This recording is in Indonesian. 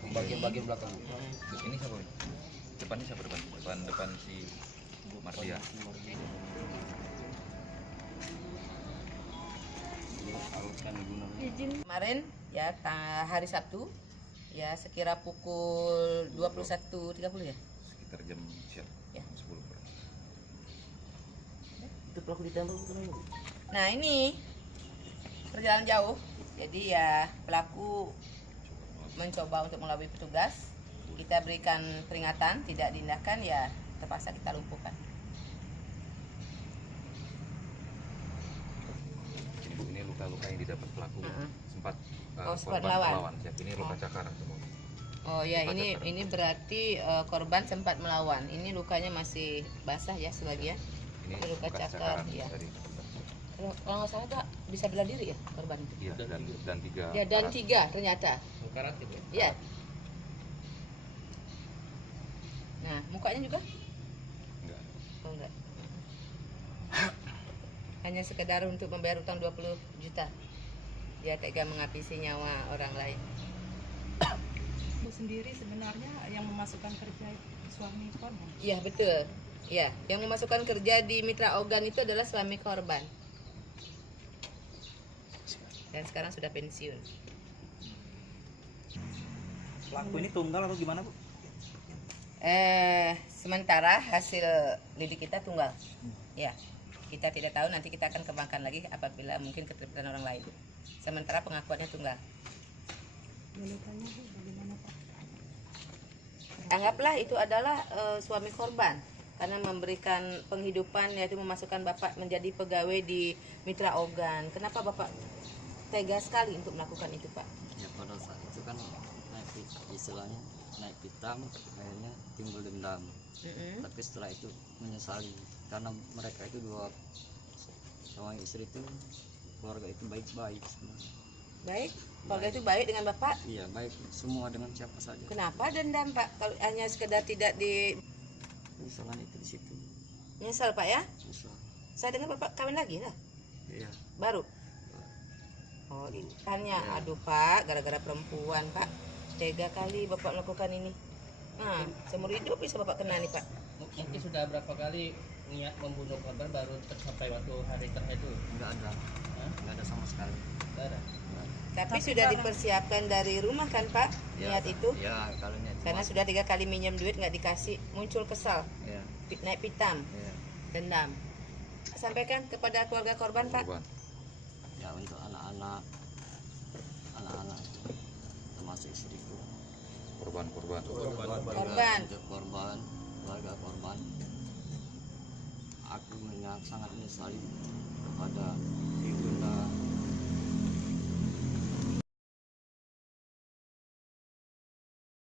belakang, bagian belakang. Ini siapa? Depannya siapa depan si Bu Mardia. Kemarin ya hari Sabtu ya sekira pukul 21.30 ya. Sekitar jam siap Ya. 10. Itu pelaku ditembak bukan? Nah ini perjalanan jauh, jadi ya pelaku mencoba untuk mengelabui petugas. Kita berikan peringatan, tidak diindahkan ya terpaksa kita lumpuhkan. Ini luka-luka yang didapat pelaku sempat sempat korban melawan. Siap, ini luka cakar semua. Oh ya, Luka ini cakar. ini berarti korban sempat melawan. Ini lukanya masih basah ya sebagian. Ini luka bekas cakar, cakaran ya. tadi. Kalau nggak salah nggak bisa bela diri ya korban itu. Iya, dan 3. Ya dan 3 ternyata. Karat itu. Ya. Nah mukanya juga? Enggak. Oh enggak. Hanya sekedar untuk membayar utang 20 juta. Dia tega menghabisi nyawa orang lain. Bu sendiri sebenarnya yang memasukkan kerja suami korban. Iya betul. Ya, yang memasukkan kerja di Mitra Ogan itu adalah suami korban. Dan sekarang sudah pensiun. Pelaku ini tunggal atau gimana, Bu? Sementara hasil lidik kita tunggal. Ya, kita tidak tahu, nanti kita akan kembangkan lagi apabila mungkin keterlibatan orang lain. Sementara pengakuannya tunggal. Boleh tanya Bu, bagaimana Pak? Anggaplah itu adalah suami korban karena memberikan penghidupan, yaitu memasukkan Bapak menjadi pegawai di Mitra Ogan. Kenapa Bapak tega sekali untuk melakukan itu, Pak? Ya pada saat itu kan istilahnya naik pitam, akhirnya timbul dendam. Tapi setelah itu menyesali karena mereka itu dua suami istri itu, keluarga itu baik-baik sebenarnya. Baik, keluarga itu baik dengan Bapak. Iya baik semua dengan siapa saja. Kenapa dendam, Pak? Kalau hanya sekedar tidak di Kesalahan itu di situ. nyesal, Pak ya? Nyesal. Saya dengar Bapak kawin lagi lah, Iya. baru. Oh, hanya aduh Pak, gara-gara perempuan, Pak. Tega kali Bapak melakukan ini. Nah, seumur hidup bisa Bapak kena nih, Pak. Mungkin sudah berapa kali niat membunuh korban baru tercapai waktu hari terakhir itu? Enggak ada. Enggak ada sama sekali. Enggak ada. Tapi sudah dipersiapkan dari rumah kan, Pak? Niat itu? Ya kalau niat. Karena sudah 3 kali minjem duit nggak dikasih, muncul kesal, Ya. naik pitam, Ya. dendam. Sampaikan kepada keluarga korban, Pak. Korban. Ya untuk anak-anak termasuk istriku. Korban. Korban. Untuk keluarga korban, aku sangat menyesali